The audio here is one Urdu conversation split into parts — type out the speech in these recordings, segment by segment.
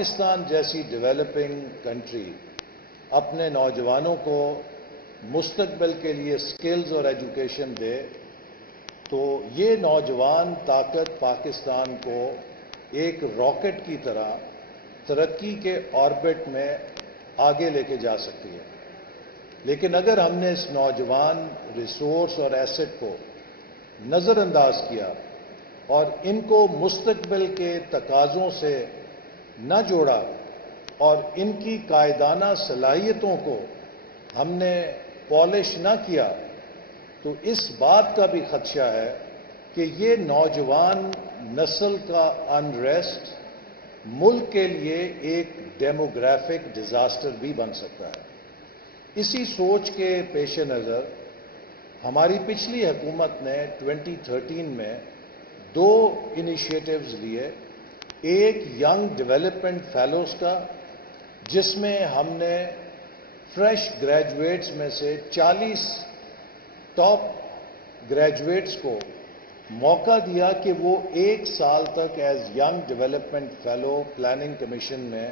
پاکستان جیسی ڈیولپنگ کنٹری اپنے نوجوانوں کو مستقبل کے لیے سکلز اور ایجوکیشن دے تو یہ نوجوان طاقت پاکستان کو ایک راکٹ کی طرح ترقی کے آربٹ میں آگے لے کے جا سکتی ہے. لیکن اگر ہم نے اس نوجوان ریسورس اور ایسٹ کو نظر انداز کیا اور ان کو مستقبل کے تقاضوں سے نہ جوڑا اور ان کی قائدانہ صلاحیتوں کو ہم نے پالش نہ کیا تو اس بات کا بھی خدشہ ہے کہ یہ نوجوان نسل کا انریسٹ ملک کے لیے ایک ڈیموگرافک ڈیزاسٹر بھی بن سکتا ہے. اسی سوچ کے پیش نظر ہماری پچھلی حکومت نے 2013 میں 2 انیشیٹوز لیے. ایک ینگ ڈیولپمنٹ فیلوز کا جس میں ہم نے فریش گریجویٹس میں سے 40 ٹاپ گریجویٹس کو موقع دیا کہ وہ 1 سال تک as young development fellow planning commission میں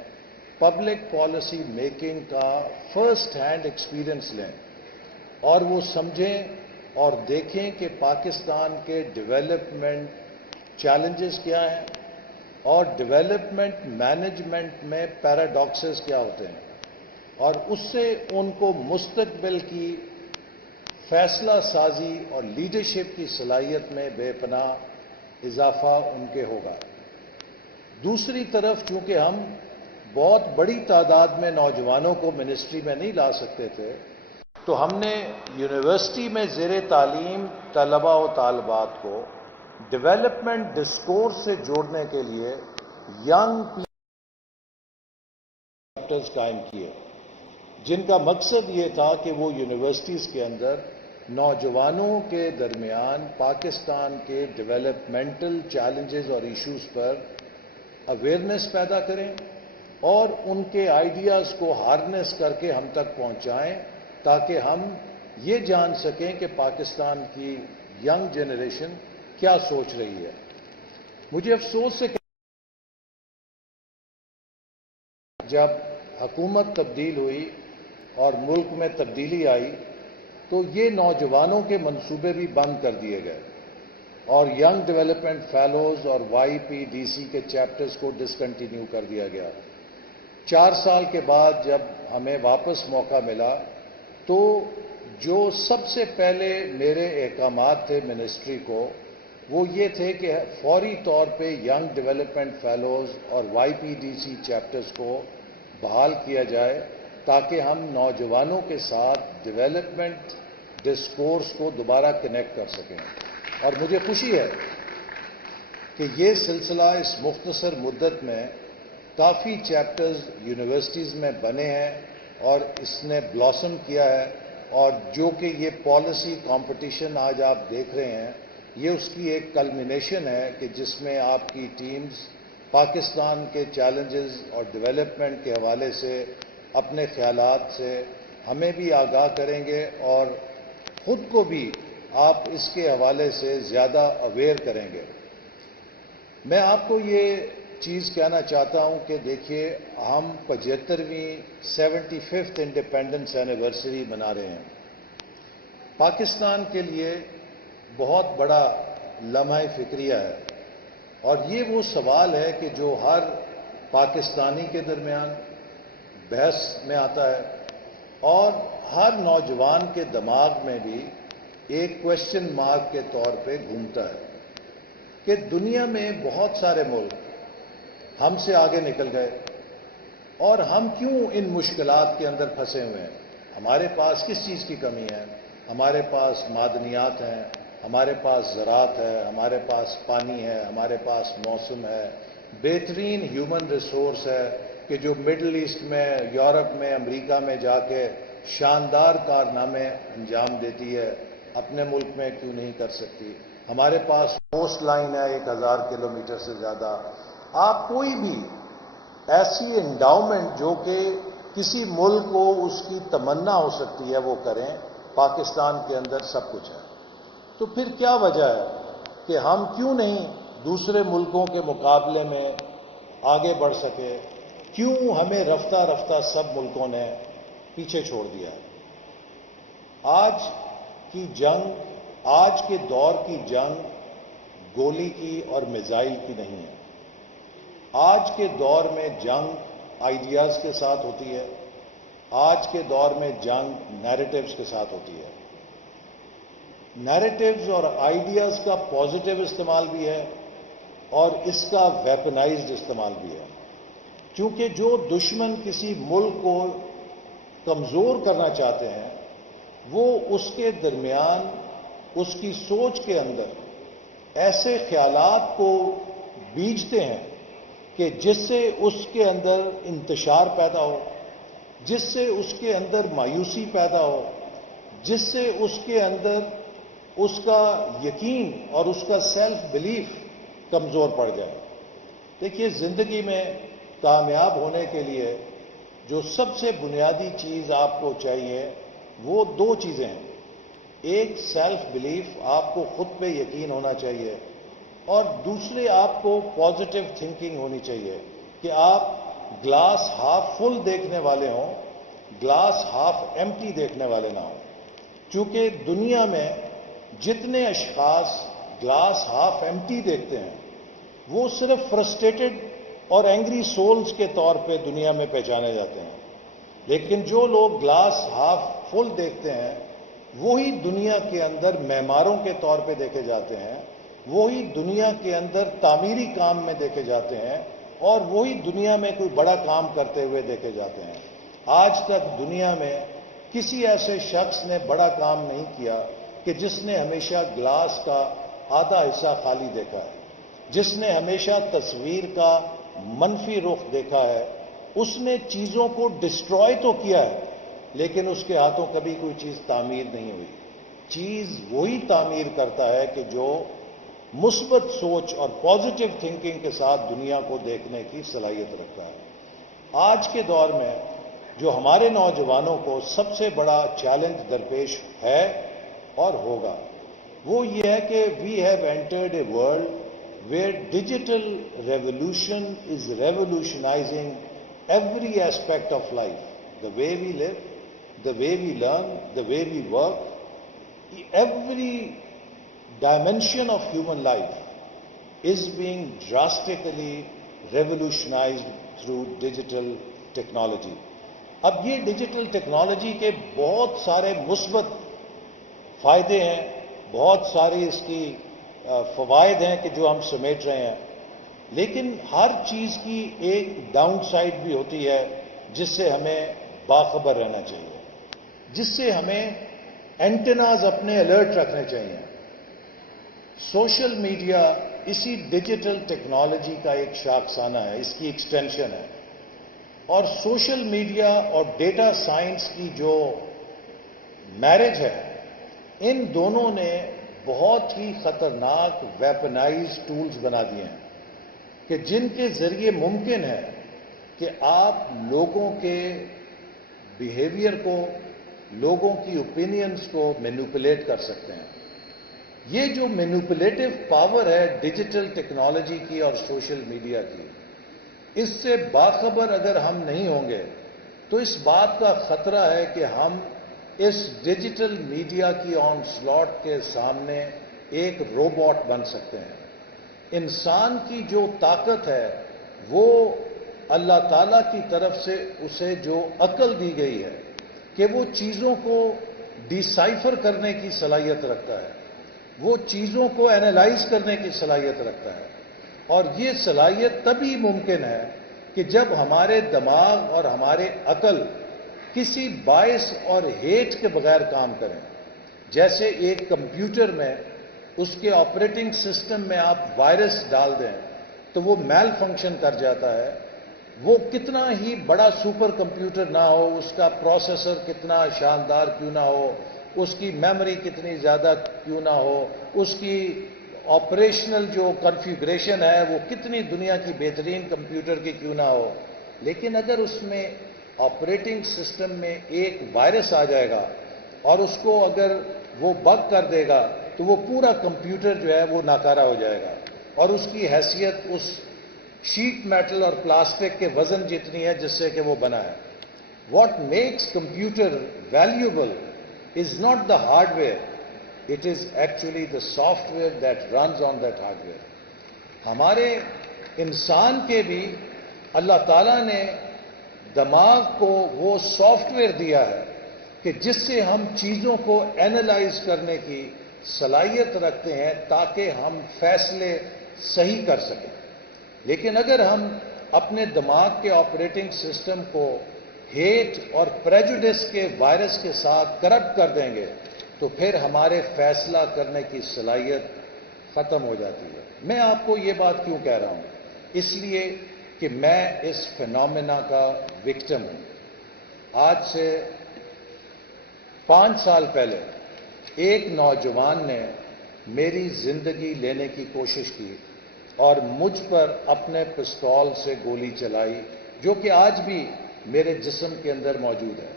پبلک پالیسی میکنگ کا فرسٹ ہینڈ ایکسپیرئنس لیں اور وہ سمجھیں اور دیکھیں کہ پاکستان کے ڈیولپمنٹ چیلنجز کیا ہیں اور ڈیولپمنٹ مینجمنٹ میں پیراڈاکسز کیا ہوتے ہیں اور اس سے ان کو مستقبل کی فیصلہ سازی اور لیڈرشپ کی صلاحیت میں بے پناہ اضافہ ان کے ہوگا. دوسری طرف چونکہ ہم بہت بڑی تعداد میں نوجوانوں کو منسٹری میں نہیں لا سکتے تھے تو ہم نے یونیورسٹی میں زیر تعلیم طلباء و طالبات کو ڈیولپمنٹ ڈسکورس سے جوڑنے کے لیے ینگ چیپٹرز قائم کیے جن کا مقصد یہ تھا کہ وہ یونیورسٹیز کے اندر نوجوانوں کے درمیان پاکستان کے ڈیولپمنٹل چیلنجز اور ایشوز پر اویئرنیس پیدا کریں اور ان کے آئیڈیاز کو ہارنیس کر کے ہم تک پہنچائیں تاکہ ہم یہ جان سکیں کہ پاکستان کی ینگ جنریشن کیا سوچ رہی ہے. مجھے افسوس سے جب حکومت تبدیل ہوئی اور ملک میں تبدیلی آئی تو یہ نوجوانوں کے منصوبے بھی بند کر دیے گئے اور ینگ ڈیولپمنٹ فیلوز اور YPDC کے چیپٹرز کو ڈسکنٹینیو کر دیا گیا. 4 سال کے بعد جب ہمیں واپس موقع ملا تو جو سب سے پہلے میرے احکامات تھے منسٹری کو وہ یہ تھے کہ فوری طور پہ ینگ ڈیولپمنٹ فیلوز اور YPDC چیپٹرز کو بحال کیا جائے تاکہ ہم نوجوانوں کے ساتھ ڈیولپمنٹ ڈسکورس کو دوبارہ کنیکٹ کر سکیں. اور مجھے خوشی ہے کہ یہ سلسلہ اس مختصر مدت میں کافی چیپٹرز یونیورسٹیز میں بنے ہیں اور اس نے بلاسم کیا ہے اور جو کہ یہ پالیسی کمپٹیشن آج آپ دیکھ رہے ہیں یہ اس کی ایک کلمینیشن ہے کہ جس میں آپ کی ٹیمز پاکستان کے چیلنجز اور ڈیولپمنٹ کے حوالے سے اپنے خیالات سے ہمیں بھی آگاہ کریں گے اور خود کو بھی آپ اس کے حوالے سے زیادہ اویئر کریں گے. میں آپ کو یہ چیز کہنا چاہتا ہوں کہ دیکھیے ہم 75ویں 75th انڈیپینڈنس اینیورسری منا رہے ہیں. پاکستان کے لیے بہت بڑا لمحہ فکریہ ہے اور یہ وہ سوال ہے کہ جو ہر پاکستانی کے درمیان بحث میں آتا ہے اور ہر نوجوان کے دماغ میں بھی ایک کوشچن مارک کے طور پہ گھومتا ہے کہ دنیا میں بہت سارے ملک ہم سے آگے نکل گئے اور ہم کیوں ان مشکلات کے اندر پھنسے ہوئے ہیں. ہمارے پاس کس چیز کی کمی ہے؟ ہمارے پاس معدنیات ہیں، ہمارے پاس زراعت ہے، ہمارے پاس پانی ہے، ہمارے پاس موسم ہے، بہترین ہیومن ریسورس ہے کہ جو مڈل ایسٹ میں، یورپ میں، امریکہ میں جا کے شاندار کارنامے انجام دیتی ہے. اپنے ملک میں کیوں نہیں کر سکتی؟ ہمارے پاس کوسٹ لائن ہے 1000 کلومیٹر سے زیادہ. آپ کوئی بھی ایسی انڈاؤمنٹ جو کہ کسی ملک کو اس کی تمنا ہو سکتی ہے وہ کریں. پاکستان کے اندر سب کچھ ہے. تو پھر کیا وجہ ہے کہ ہم کیوں نہیں دوسرے ملکوں کے مقابلے میں آگے بڑھ سکے کیوں ہمیں رفتہ رفتہ سب ملکوں نے پیچھے چھوڑ دیا ہے؟ آج کی جنگ، آج کے دور کی جنگ گولی کی اور میزائل کی نہیں ہے۔ آج کے دور میں جنگ آئیڈیاز کے ساتھ ہوتی ہے، آج کے دور میں جنگ نیریٹیوز کے ساتھ ہوتی ہے۔ نیریٹیوز اور آئیڈیاز کا پازیٹیو استعمال بھی ہے اور اس کا ویپنائزڈ استعمال بھی ہے، کیونکہ جو دشمن کسی ملک کو کمزور کرنا چاہتے ہیں وہ اس کے درمیان، اس کی سوچ کے اندر ایسے خیالات کو بیجتے ہیں کہ جس سے اس کے اندر انتشار پیدا ہو، جس سے اس کے اندر مایوسی پیدا ہو، جس سے اس کے اندر اس کا یقین اور اس کا سیلف بلیف کمزور پڑ جائے۔ دیکھیے، زندگی میں کامیاب ہونے کے لیے جو سب سے بنیادی چیز آپ کو چاہیے وہ دو چیزیں ہیں۔ ایک سیلف بلیف، آپ کو خود پہ یقین ہونا چاہیے، اور دوسرے آپ کو پازیٹیو تھنکنگ ہونی چاہیے کہ آپ گلاس ہاف فل دیکھنے والے ہوں، گلاس ہاف ایمٹی دیکھنے والے نہ ہوں۔ چونکہ دنیا میں جتنے اشخاص گلاس ہاف ایمٹی دیکھتے ہیں وہ صرف فرسٹریٹڈ اور اینگری سولز کے طور پہ دنیا میں پہچانے جاتے ہیں، لیکن جو لوگ گلاس ہاف فل دیکھتے ہیں وہی دنیا کے اندر معماروں کے طور پہ دیکھے جاتے ہیں، وہی دنیا کے اندر تعمیری کام میں دیکھے جاتے ہیں، اور وہی دنیا میں کوئی بڑا کام کرتے ہوئے دیکھے جاتے ہیں۔ آج تک دنیا میں کسی ایسے شخص نے بڑا کام نہیں کیا کہ جس نے ہمیشہ گلاس کا آدھا حصہ خالی دیکھا ہے، جس نے ہمیشہ تصویر کا منفی رخ دیکھا ہے۔ اس نے چیزوں کو ڈسٹروائے تو کیا ہے، لیکن اس کے ہاتھوں کبھی کوئی چیز تعمیر نہیں ہوئی۔ چیز وہی تعمیر کرتا ہے کہ جو مثبت سوچ اور پازیٹیو تھنکنگ کے ساتھ دنیا کو دیکھنے کی صلاحیت رکھتا ہے۔ آج کے دور میں جو ہمارے نوجوانوں کو سب سے بڑا چیلنج درپیش ہے اور ہوگا وہ یہ ہے کہ we have entered a world where digital revolution is revolutionising every aspect of life, the way we live, the way we learn, the way we work, every dimension of human life is being drastically revolutionized through digital technology. اب یہ ڈیجیٹل ٹیکنالوجی کے بہت سارے مثبت فائدے ہیں، بہت ساری اس کی فوائد ہیں کہ جو ہم سمیٹ رہے ہیں، لیکن ہر چیز کی ایک ڈاؤن سائڈ بھی ہوتی ہے جس سے ہمیں باخبر رہنا چاہیے، جس سے ہمیں اینٹناز اپنے الرٹ رکھنے چاہیے۔ سوشل میڈیا اسی ڈیجیٹل ٹیکنالوجی کا ایک شاخسانہ ہے، اس کی ایکسٹینشن ہے، اور سوشل میڈیا اور ڈیٹا سائنس کی جو میرج ہے، ان دونوں نے بہت ہی خطرناک ویپنائز ٹولز بنا دیے ہیں کہ جن کے ذریعے ممکن ہے کہ آپ لوگوں کے بیہیویئر کو، لوگوں کی اوپینینز کو مینوپولیٹ کر سکتے ہیں۔ یہ جو مینوپولیٹو پاور ہے ڈیجیٹل ٹیکنالوجی کی اور سوشل میڈیا کی، اس سے باخبر اگر ہم نہیں ہوں گے تو اس بات کا خطرہ ہے کہ ہم اس ڈیجیٹل میڈیا کی آن سلاٹ کے سامنے ایک روبوٹ بن سکتے ہیں۔ انسان کی جو طاقت ہے وہ اللہ تعالیٰ کی طرف سے اسے جو عقل دی گئی ہے کہ وہ چیزوں کو ڈیسائفر کرنے کی صلاحیت رکھتا ہے، وہ چیزوں کو اینالائز کرنے کی صلاحیت رکھتا ہے، اور یہ صلاحیت تبھی ممکن ہے کہ جب ہمارے دماغ اور ہمارے عقل کسی باعث اور ہیٹ کے بغیر کام کریں۔ جیسے ایک کمپیوٹر میں اس کے آپریٹنگ سسٹم میں آپ وائرس ڈال دیں تو وہ میل فنکشن کر جاتا ہے، وہ کتنا ہی بڑا سپر کمپیوٹر نہ ہو، اس کا پروسیسر کتنا شاندار کیوں نہ ہو، اس کی میموری کتنی زیادہ کیوں نہ ہو، اس کی آپریشنل جو کنفیگریشن ہے وہ کتنی دنیا کی بہترین کمپیوٹر کی کیوں نہ ہو، لیکن اگر اس میں آپریٹنگ سسٹم میں ایک وائرس آ جائے گا اور اس کو اگر وہ بگ کر دے گا تو وہ پورا کمپیوٹر جو ہے وہ ناکارہ ہو جائے گا، اور اس کی حیثیت اس شیٹ میٹل اور پلاسٹک کے وزن جتنی ہے جس سے کہ وہ بنا ہے. What makes computer valuable is not the hard where, it is actually the soft where that runs on that hard where. ہمارے انسان کے بھی اللہ تعالیٰ نے دماغ کو وہ سافٹ ویئر دیا ہے کہ جس سے ہم چیزوں کو اینالائز کرنے کی صلاحیت رکھتے ہیں تاکہ ہم فیصلے صحیح کر سکیں. لیکن اگر ہم اپنے دماغ کے آپریٹنگ سسٹم کو ہیٹ اور پریجوڈس کے وائرس کے ساتھ کرپٹ کر دیں گے تو پھر ہمارے فیصلہ کرنے کی صلاحیت ختم ہو جاتی ہے. میں آپ کو یہ بات کیوں کہہ رہا ہوں؟ اس لیے کہ میں اس فینومینا کا وکٹم ہوں. آج سے 5 سال پہلے ایک نوجوان نے میری زندگی لینے کی کوشش کی اور مجھ پر اپنے پستول سے گولی چلائی, جو کہ آج بھی میرے جسم کے اندر موجود ہے.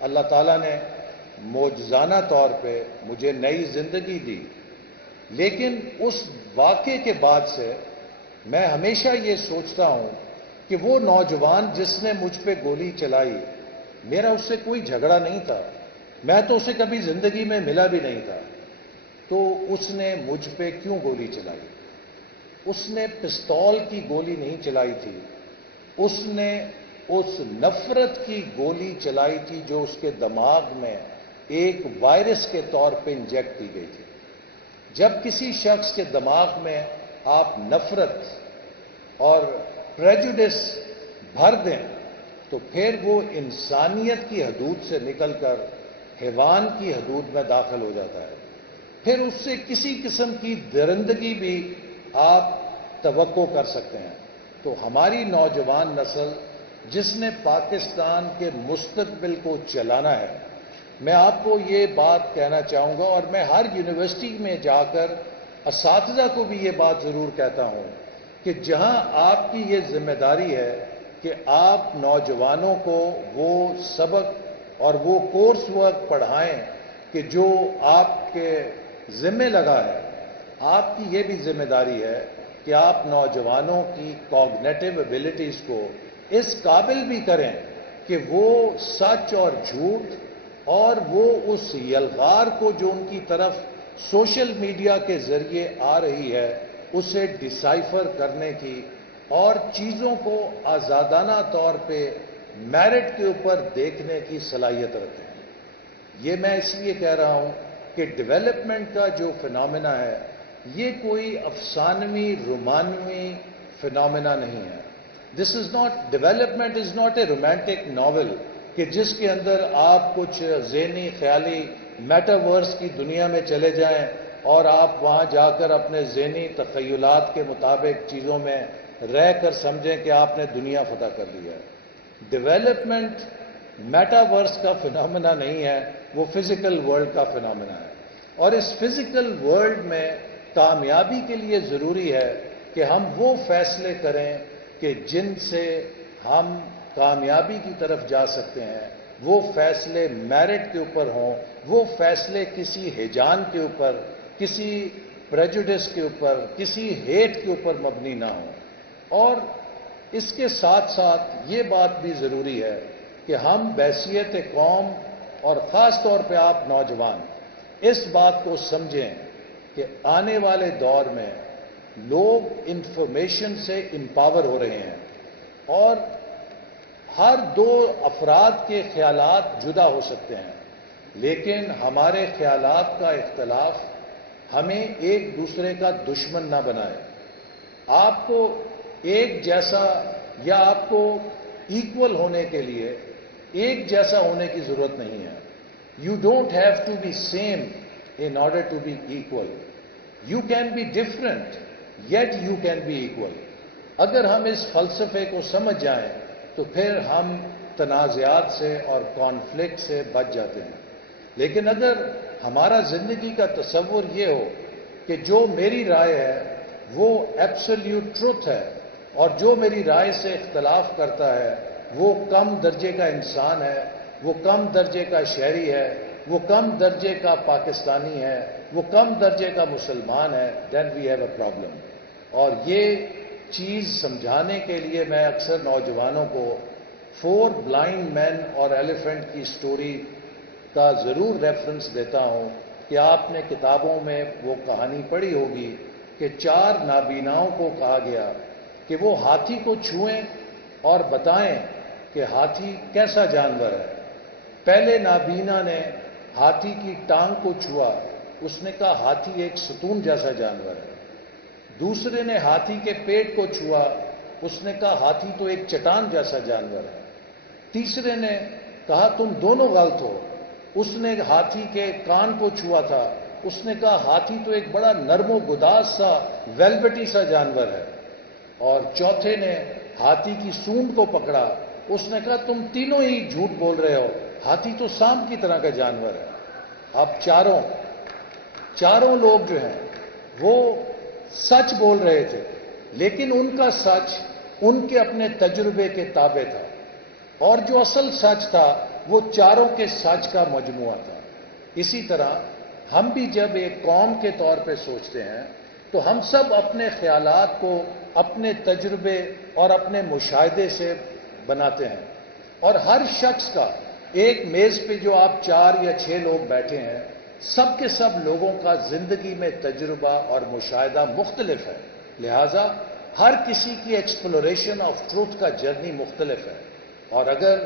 اللہ تعالیٰ نے معجزانہ طور پہ مجھے نئی زندگی دی, لیکن اس واقعے کے بعد سے میں ہمیشہ یہ سوچتا ہوں کہ وہ نوجوان جس نے مجھ پہ گولی چلائی, میرا اس سے کوئی جھگڑا نہیں تھا, میں تو اسے کبھی زندگی میں ملا بھی نہیں تھا, تو اس نے مجھ پہ کیوں گولی چلائی؟ اس نے پستول کی گولی نہیں چلائی تھی, اس نے اس نفرت کی گولی چلائی تھی جو اس کے دماغ میں ایک وائرس کے طور پہ انجیکٹ کی گئی تھی. جب کسی شخص کے دماغ میں آپ نفرت اور پریجوڈس بھر دیں تو پھر وہ انسانیت کی حدود سے نکل کر حیوان کی حدود میں داخل ہو جاتا ہے. پھر اس سے کسی قسم کی درندگی بھی آپ توقع کر سکتے ہیں. تو ہماری نوجوان نسل جس نے پاکستان کے مستقبل کو چلانا ہے, میں آپ کو یہ بات کہنا چاہوں گا اور میں ہر یونیورسٹی میں جا کر اساتذہ کو بھی یہ بات ضرور کہتا ہوں کہ جہاں آپ کی یہ ذمہ داری ہے کہ آپ نوجوانوں کو وہ سبق اور وہ کورس ورک پڑھائیں کہ جو آپ کے ذمہ لگا ہے, آپ کی یہ بھی ذمہ داری ہے کہ آپ نوجوانوں کی کوگنیٹو ایبلٹیز کو اس قابل بھی کریں کہ وہ سچ اور جھوٹ اور وہ اس یلغار کو جو ان کی طرف سوشل میڈیا کے ذریعے آ رہی ہے اسے ڈسائفر کرنے کی اور چیزوں کو آزادانہ طور پہ میرٹ کے اوپر دیکھنے کی صلاحیت رکھیں. یہ میں اس لیے کہہ رہا ہوں کہ ڈیولپمنٹ کا جو فینومینا ہے یہ کوئی افسانوی رومانوی فینومینا نہیں ہے. This is not, development is not a romantic novel کہ جس کے اندر آپ کچھ ذہنی خیالی میٹاورس کی دنیا میں چلے جائیں اور آپ وہاں جا کر اپنے ذہنی تخیلات کے مطابق چیزوں میں رہ کر سمجھیں کہ آپ نے دنیا فتح کر لی ہے. ڈیولپمنٹ میٹاورس کا فینومینا نہیں ہے, وہ فزیکل ورلڈ کا فینومینا ہے. اور اس فزیکل ورلڈ میں کامیابی کے لیے ضروری ہے کہ ہم وہ فیصلے کریں کہ جن سے ہم کامیابی کی طرف جا سکتے ہیں. وہ فیصلے میرٹ کے اوپر ہوں, وہ فیصلے کسی ہیجان کے اوپر, کسی پریجوڈس کے اوپر, کسی ہیٹ کے اوپر مبنی نہ ہوں. اور اس کے ساتھ ساتھ یہ بات بھی ضروری ہے کہ ہم بحیثیت قوم اور خاص طور پہ آپ نوجوان اس بات کو سمجھیں کہ آنے والے دور میں لوگ انفارمیشن سے امپاور ہو رہے ہیں اور ہر 2 افراد کے خیالات جدا ہو سکتے ہیں, لیکن ہمارے خیالات کا اختلاف ہمیں ایک دوسرے کا دشمن نہ بنائے. آپ کو ایک جیسا یا آپ کو ایکول ہونے کے لیے ایک جیسا ہونے کی ضرورت نہیں ہے. You don't have to be same in order to be equal. You can be different yet you can be equal. اگر ہم اس فلسفے کو سمجھ جائیں تو پھر ہم تنازعات سے اور کانفلکٹ سے بچ جاتے ہیں. لیکن اگر ہمارا زندگی کا تصور یہ ہو کہ جو میری رائے ہے وہ ایبسلیوٹ ٹروتھ ہے اور جو میری رائے سے اختلاف کرتا ہے وہ کم درجے کا انسان ہے, وہ کم درجے کا شہری ہے, وہ کم درجے کا پاکستانی ہے, وہ کم درجے کا مسلمان ہے, دین وی ہیو اے پرابلم. اور یہ چیز سمجھانے کے لیے میں اکثر نوجوانوں کو 4 بلائنڈ مین اور ایلیفینٹ کی سٹوری کا ضرور ریفرنس دیتا ہوں کہ آپ نے کتابوں میں وہ کہانی پڑھی ہوگی کہ 4 نابیناؤں کو کہا گیا کہ وہ ہاتھی کو چھوئیں اور بتائیں کہ ہاتھی کیسا جانور ہے۔ پہلے نابینا نے ہاتھی کی ٹانگ کو چھوا، اس نے کہا ہاتھی ایک ستون جیسا جانور ہے۔ دوسرے نے ہاتھی کے پیٹ کو چھوا، اس نے کہا ہاتھی تو ایک چٹان جیسا جانور ہے۔ تیسرے نے کہا تم دونوں غلط ہو، اس نے ہاتھی کے کان کو چھوا تھا، اس نے کہا ہاتھی تو ایک بڑا نرم و گداز سا ویلویٹی سا جانور ہے۔ اور چوتھے نے ہاتھی کی سونڈ کو پکڑا، اس نے کہا تم تینوں ہی جھوٹ بول رہے ہو، ہاتھی تو سانپ کی طرح کا جانور ہے۔ اب چاروں لوگ جو ہیں وہ سچ بول رہے تھے، لیکن ان کا سچ ان کے اپنے تجربے کے تابع تھا، اور جو اصل سچ تھا وہ چاروں کے سچ کا مجموعہ تھا۔ اسی طرح ہم بھی جب ایک قوم کے طور پہ سوچتے ہیں تو ہم سب اپنے خیالات کو اپنے تجربے اور اپنے مشاہدے سے بناتے ہیں، اور ہر شخص کا ایک میز پہ جو آپ 4 یا 6 لوگ بیٹھے ہیں، سب کے سب لوگوں کا زندگی میں تجربہ اور مشاہدہ مختلف ہے، لہذا ہر کسی کی ایکسپلوریشن آف ٹروتھ کا جرنی مختلف ہے۔ اور اگر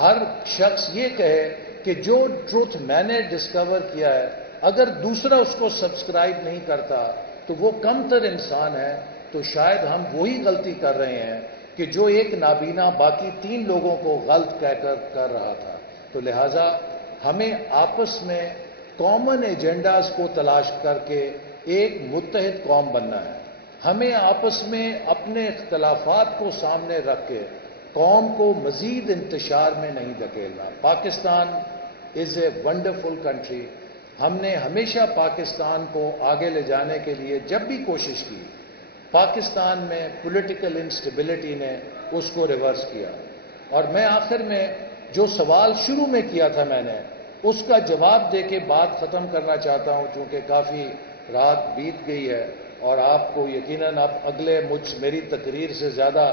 ہر شخص یہ کہے کہ جو ٹروتھ میں نے ڈسکور کیا ہے اگر دوسرا اس کو سبسکرائب نہیں کرتا تو وہ کم تر انسان ہے، تو شاید ہم وہی غلطی کر رہے ہیں کہ جو ایک نابینا باقی 3 لوگوں کو غلط کہہ کر رہا تھا۔ تو لہذا ہمیں آپس میں کامن ایجنڈاز کو تلاش کر کے ایک متحد قوم بننا ہے۔ ہمیں آپس میں اپنے اختلافات کو سامنے رکھ کے قوم کو مزید انتشار میں نہیں دھکیلنا۔ پاکستان از اے ونڈرفل کنٹری۔ ہم نے ہمیشہ پاکستان کو آگے لے جانے کے لیے جب بھی کوشش کی، پاکستان میں پولیٹیکل انسٹیبلٹی نے اس کو ریورس کیا۔ اور میں آخر میں جو سوال شروع میں کیا تھا میں نے اس کا جواب دے کے بات ختم کرنا چاہتا ہوں، چونکہ کافی رات بیت گئی ہے اور آپ کو یقیناً اب اگلے میری تقریر سے زیادہ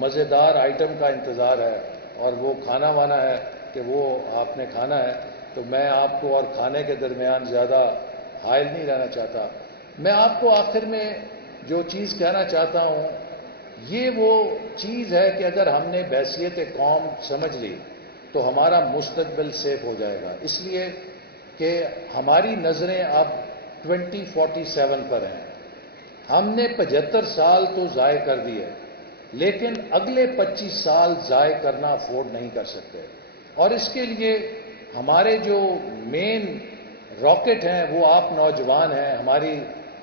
مزیدار آئٹم کا انتظار ہے، اور وہ کھانا وانا ہے کہ وہ آپ نے کھانا ہے، تو میں آپ کو اور کھانے کے درمیان زیادہ حائل نہیں رہنا چاہتا۔ میں آپ کو آخر میں جو چیز کہنا چاہتا ہوں یہ وہ چیز ہے کہ اگر ہم نے بحیثیت قوم سمجھ لی تو ہمارا مستقبل سیف ہو جائے گا، اس لیے کہ ہماری نظریں اب 2047 پر ہیں۔ ہم نے 75 سال تو ضائع کر دیے، لیکن اگلے 25 سال ضائع کرنا افورڈ نہیں کر سکتے، اور اس کے لیے ہمارے جو مین راکٹ ہیں وہ آپ نوجوان ہیں، ہماری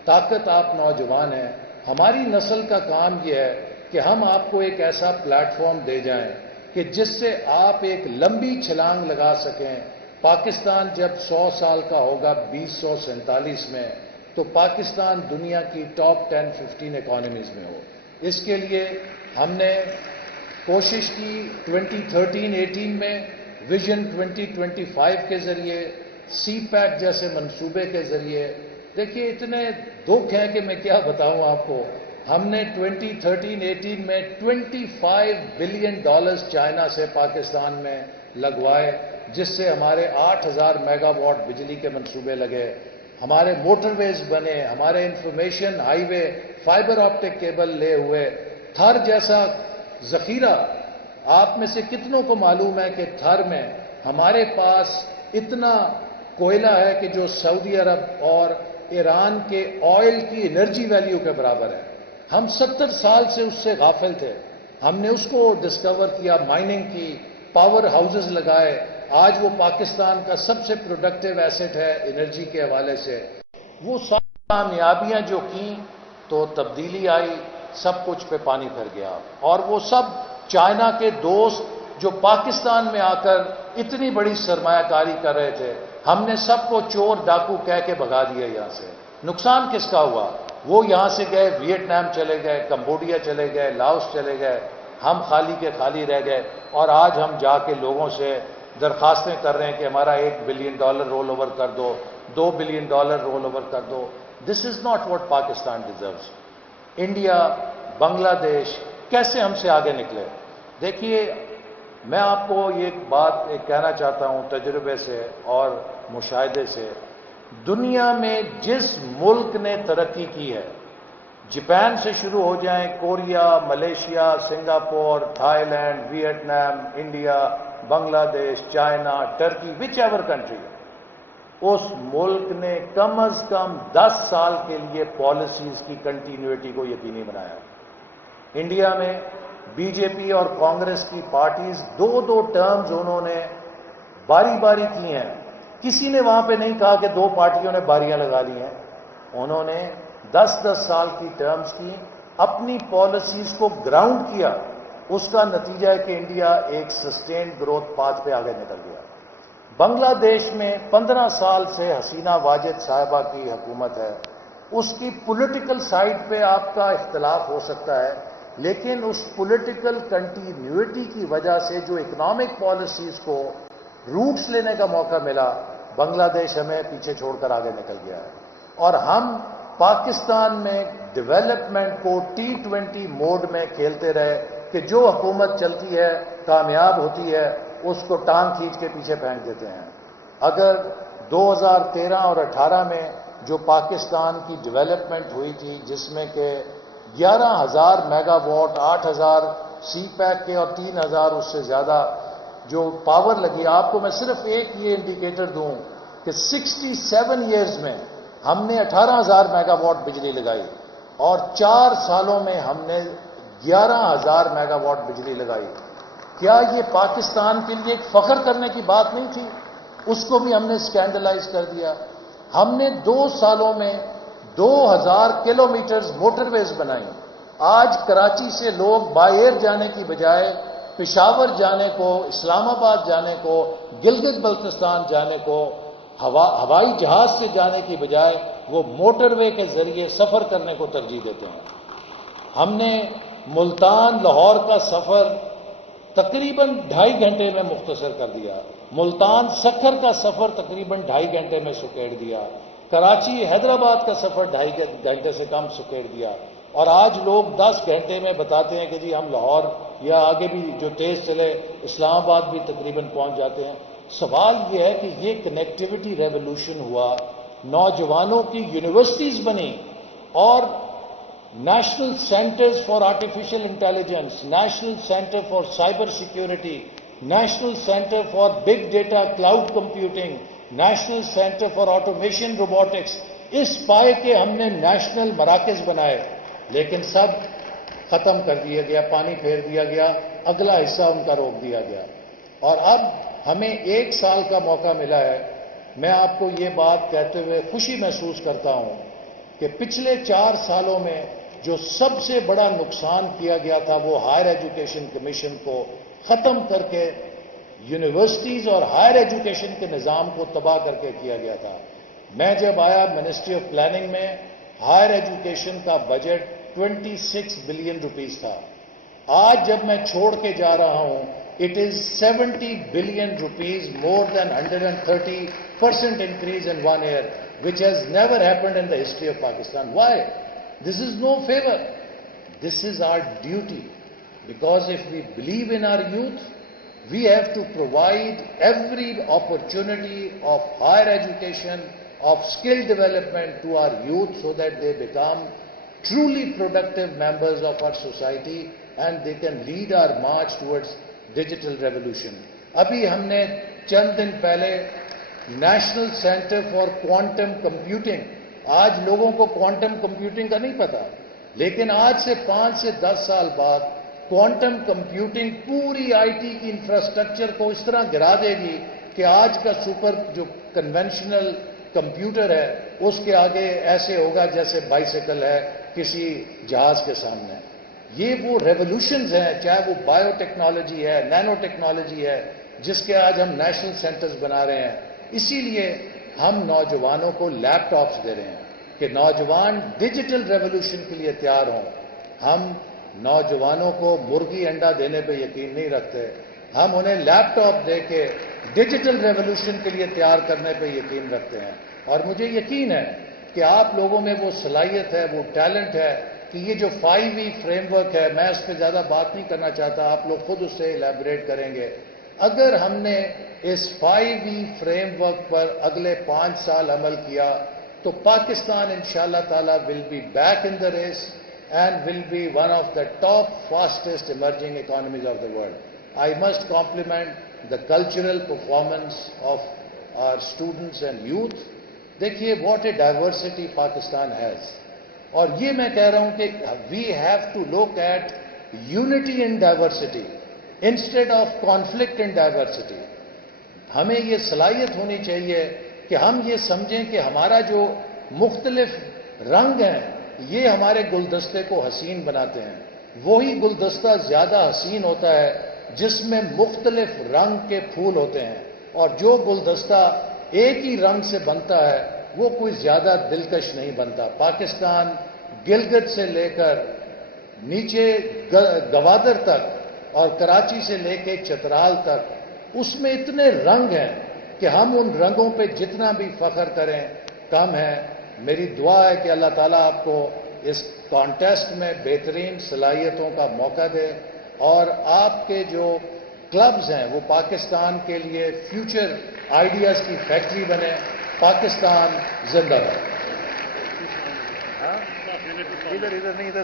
طاقت آپ نوجوان ہیں۔ ہماری نسل کا کام یہ ہے کہ ہم آپ کو ایک ایسا پلیٹ فارم دے جائیں کہ جس سے آپ ایک لمبی چھلانگ لگا سکیں۔ پاکستان جب 100 سال کا ہوگا 2047 میں، تو پاکستان دنیا کی ٹاپ 10-15 اکانومیز میں ہو۔ اس کے لیے ہم نے کوشش کی 2013-18 میں ویژن 2025 کے ذریعے، سی پیک جیسے منصوبے کے ذریعے۔ دیکھیے اتنے دکھ ہیں کہ میں کیا بتاؤں آپ کو۔ ہم نے 2013-18 میں $25 بلین چائنا سے پاکستان میں لگوائے، جس سے ہمارے 8000 میگا واٹ بجلی کے منصوبے لگے، ہمارے موٹر ویز بنے، ہمارے انفارمیشن ہائی وے فائبر آپٹک کیبل لے ہوئے، تھر جیسا ذخیرہ۔ آپ میں سے کتنوں کو معلوم ہے کہ تھر میں ہمارے پاس اتنا کوئلہ ہے کہ جو سعودی عرب اور ایران کے آئل کی انرجی ویلیو کے برابر ہے۔ ہم 70 سال سے اس سے غافل تھے، ہم نے اس کو ڈسکور کیا، مائننگ کی، پاور ہاؤسز لگائے، آج وہ پاکستان کا سب سے پروڈکٹیو ایسٹ ہے انرجی کے حوالے سے۔ وہ ساری کامیابیاں جو کی تو تبدیلی آئی، سب کچھ پہ پانی پھر گیا، اور وہ سب چائنا کے دوست جو پاکستان میں آ کر اتنی بڑی سرمایہ کاری کر رہے تھے، ہم نے سب کو چور ڈاکو کہہ کے بھگا دیا یہاں سے۔ نقصان کس کا ہوا؟ وہ یہاں سے گئے، ویتنام چلے گئے، کمبوڈیا چلے گئے، لاؤس چلے گئے، ہم خالی کے خالی رہ گئے، اور آج ہم جا کے لوگوں سے درخواستیں کر رہے ہیں کہ ہمارا $1 بلین رول اوور کر دو، $2 بلین رول اوور کر دو۔ This is not what Pakistan deserves. India Bangladesh کیسے ہم سے آگے نکلے. دیکھیے، میں آپ کو یہ بات کہنا چاہتا ہوں تجربے سے اور مشاہدے سے. دنیا میں جس ملک نے ترقی کی ہے، جاپان سے شروع ہو جائیں، Korea, Malaysia, Singapore, Thailand, Vietnam, India, Bangladesh, China, Turkey, whichever country, اس ملک نے کم از کم 10 سال کے لیے پالیسیز کی کنٹینیوٹی کو یقینی بنایا. انڈیا میں بی جے پی اور کانگریس کی پارٹیز 2 ٹرمز انہوں نے باری باری کی ہیں. کسی نے وہاں پہ نہیں کہا کہ 2 پارٹیوں نے باریاں لگا لی ہیں. انہوں نے 10 سال کی ٹرمز کی، اپنی پالیسیز کو گراؤنڈ کیا. اس کا نتیجہ ہے کہ انڈیا ایک سسٹینڈ گروتھ پاتھ پہ آگے نکل گیا. بنگلہ دیش میں 15 سال سے حسینہ واجد صاحبہ کی حکومت ہے. اس کی پولیٹیکل سائڈ پہ آپ کا اختلاف ہو سکتا ہے، لیکن اس پولیٹیکل کنٹینیوٹی کی وجہ سے جو اکنامک پالیسیز کو روٹس لینے کا موقع ملا، بنگلہ دیش ہمیں پیچھے چھوڑ کر آگے نکل گیا ہے. اور ہم پاکستان میں ڈیولپمنٹ کو T20 موڈ میں کھیلتے رہے کہ جو حکومت چلتی ہے، کامیاب ہوتی ہے، اس کو ٹانگ کھینچ کے پیچھے پھینک دیتے ہیں. اگر 2013 اور 18 میں جو پاکستان کی ڈیولپمنٹ ہوئی تھی، جس میں کہ 11,000 میگا واٹ، 8,000 سی پیک کے اور 3,000 اس سے زیادہ جو پاور لگی، آپ کو میں صرف ایک یہ انڈیکیٹر دوں کہ 67 ایئرز میں ہم نے 18,000 میگا واٹ بجلی لگائی اور 4 سالوں میں ہم نے 11,000 میگا واٹ بجلی لگائی. کیا یہ پاکستان کے لیے ایک فخر کرنے کی بات نہیں تھی؟ اس کو بھی ہم نے اسکینڈلائز کر دیا. ہم نے 2 سالوں میں 2,000 کلومیٹرز موٹر ویز بنائی. آج کراچی سے لوگ بائی ایئر جانے کی بجائے پشاور جانے کو، اسلام آباد جانے کو، گلگت بلتستان جانے کو، ہوائی جہاز سے جانے کی بجائے وہ موٹر وے کے ذریعے سفر کرنے کو ترجیح دیتے ہیں. ہم نے ملتان لاہور کا سفر تقریباً 2.5 گھنٹے میں مختصر کر دیا. ملتان سکھر کا سفر تقریباً 2.5 گھنٹے میں سکیڑ دیا. کراچی حیدرآباد کا سفر 2.5 گھنٹے سے کم سکیڑ دیا. اور آج لوگ 10 گھنٹے میں بتاتے ہیں کہ جی ہم لاہور یا آگے بھی جو تیز چلے اسلام آباد بھی تقریباً پہنچ جاتے ہیں. سوال یہ ہے کہ یہ کنیکٹیوٹی ریولوشن ہوا، نوجوانوں کی یونیورسٹیز بنی اور national centres for artificial intelligence, national centre for cyber security, national centre for big data cloud computing, national centre for automation robotics. اس پائے کے ہم نے نیشنل مراکز بنائے، لیکن سب ختم کر دیا گیا، پانی پھیر دیا گیا، اگلا حصہ ان کا روک دیا گیا. اور اب ہمیں 1 سال کا موقع ملا ہے. میں آپ کو یہ بات کہتے ہوئے خوشی محسوس کرتا ہوں کہ پچھلے 4 سالوں میں جو سب سے بڑا نقصان کیا گیا تھا وہ ہائر ایجوکیشن کمیشن کو ختم کر کے یونیورسٹیز اور ہائر ایجوکیشن کے نظام کو تباہ کر کے کیا گیا تھا. میں جب آیا منسٹری آف پلاننگ میں، ہائر ایجوکیشن کا بجٹ 26 بلین روپیز تھا. آج جب میں چھوڑ کے جا رہا ہوں، it is 70 billion rupees, more than 130% increase in 1 year, which has never happened in the history of Pakistan. Why? This is no favor. This is our duty. Because if we believe in our youth, we have to provide every opportunity of higher education, of skill development to our youth so that they become truly productive members of our society and they can lead our march towards digital revolution. ابھی ہم نے چند دن پہلے national centre for quantum computing, آج لوگوں کو کوانٹم کمپیوٹنگ کا نہیں پتا، لیکن آج سے 5 سے 10 سال بعد کوانٹم کمپیوٹنگ پوری آئی ٹی کی انفراسٹرکچر کو اس طرح گرا دے گی کہ آج کا سپر جو کنونشنل کمپیوٹر ہے اس کے آگے ایسے ہوگا جیسے بائیسیکل ہے کسی جہاز کے سامنے. یہ وہ ریولوشنز ہیں، چاہے وہ بایو ٹیکنالوجی ہے، نینو ٹیکنالوجی ہے، جس کے آج ہم نیشنل سینٹرز بنا رہے ہیں. اسی لیے ہم نوجوانوں کو لیپ ٹاپس دے رہے ہیں کہ نوجوان ڈیجیٹل ریولوشن کے لیے تیار ہوں. ہم نوجوانوں کو مرغی انڈا دینے پہ یقین نہیں رکھتے، ہم انہیں لیپ ٹاپ دے کے ڈیجیٹل ریولوشن کے لیے تیار کرنے پہ یقین رکھتے ہیں. اور مجھے یقین ہے کہ آپ لوگوں میں وہ صلاحیت ہے، وہ ٹیلنٹ ہے کہ یہ جو 5E فریم ورک ہے، میں اس پہ زیادہ بات نہیں کرنا چاہتا، آپ لوگ خود اس سے الیبوریٹ کریں گے. اگر ہم نے اس 5E فریم ورک پر اگلے 5 سال عمل کیا تو پاکستان انشاءاللہ تعالی will be back in the race and will be one of the top fastest emerging economies of the world. I must compliment the cultural performance of our students and youth. دیکھیے what a diversity Pakistan has. اور یہ میں کہہ رہا ہوں کہ we have to look at unity in diversity instead of conflict in diversity. ہمیں یہ صلاحیت ہونی چاہیے کہ ہم یہ سمجھیں کہ ہمارا جو مختلف رنگ ہیں یہ ہمارے گلدستے کو حسین بناتے ہیں. وہی گلدستہ زیادہ حسین ہوتا ہے جس میں مختلف رنگ کے پھول ہوتے ہیں، اور جو گلدستہ ایک ہی رنگ سے بنتا ہے وہ کوئی زیادہ دلکش نہیں بنتا. پاکستان گلگت سے لے کر نیچے گوادر تک اور کراچی سے لے کے چترال تک اس میں اتنے رنگ ہیں کہ ہم ان رنگوں پہ جتنا بھی فخر کریں کم ہے. میری دعا ہے کہ اللہ تعالیٰ آپ کو اس کانٹیسٹ میں بہترین صلاحیتوں کا موقع دے اور آپ کے جو کلبز ہیں وہ پاکستان کے لیے فیوچر آئیڈیاز کی فیکٹری بنے. پاکستان زندہ باد. ادھر نہیں ادھر